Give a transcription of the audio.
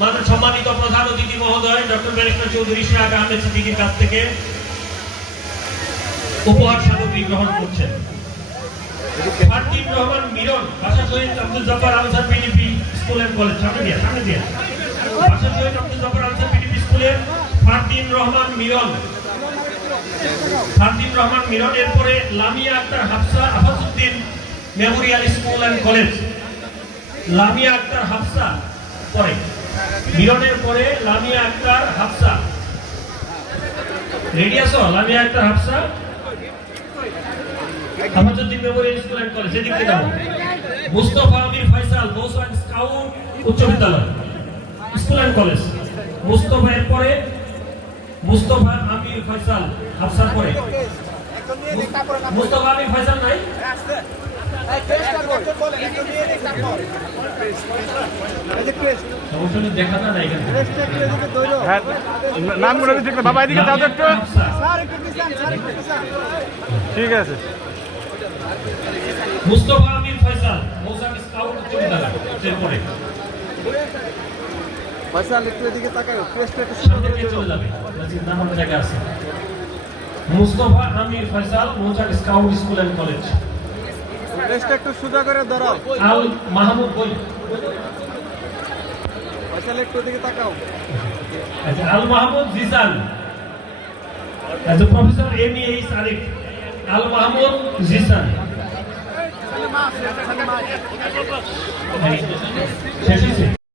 মানে সম্মানিত প্রধান অতিথি মহোদয়, ডক্টর ব্যারিস্টার চৌধুরী শাহ আহমেদ সিদ্দিকীর কাছ থেকে উপহার সামগ্রী গ্রহণ করছেন। ফারদিন রহমান মিরন, ভাষা শহীদ Abdul Jabbar Ansar PDP school and college, সামনে দিয়ে সামনে দিয়ে। ভাষা শহীদ আব্দুল জব্বার আনসার পিডিপি স্কুলের ফারদিন রহমান মিরন। ফারদিন রহমান মিরন, এরপরে Lamia Akter Hafsa Afazuddin memorial school and college. Lamia Akter Hafsa পরে মিরনের পরে লামিয়া আক্তার হাফসা। রেডি আছো? Lamia Akter Hafsa? Afazuddin memorial school and college এদিকে যাও মুস্তফা আমির ফয়সাল মৌসান স্কাউট, উচ্চ বিদ্যালয়। স্কুল এন্ড কলেজ মুস্তফা এর পরে, মুস্তফা আমির ফয়সাল হাফসার পরে। মুস্তফা আমির ফয়সাল নামগুলো দিচ্ছি বাবা এদিকে যাও একটু ঠিক আছে মুস্তফা আমির ফয়সাল মৌসান স্কাউট বিদ্যালয় এরপরে ফয়সাল একটু এদিকে তাকাও প্রেসটা স্কাউট স্কুল এন্ড কলেজ। প্রেসটা একটু সুজা করে ধরো। মাহমুদ বই ফয়সাল একটু দিকে তাকাও। আচ্ছা, Al Mahmud Jisan. a professor M E H Arif Al Mahmud Jisan. শেষ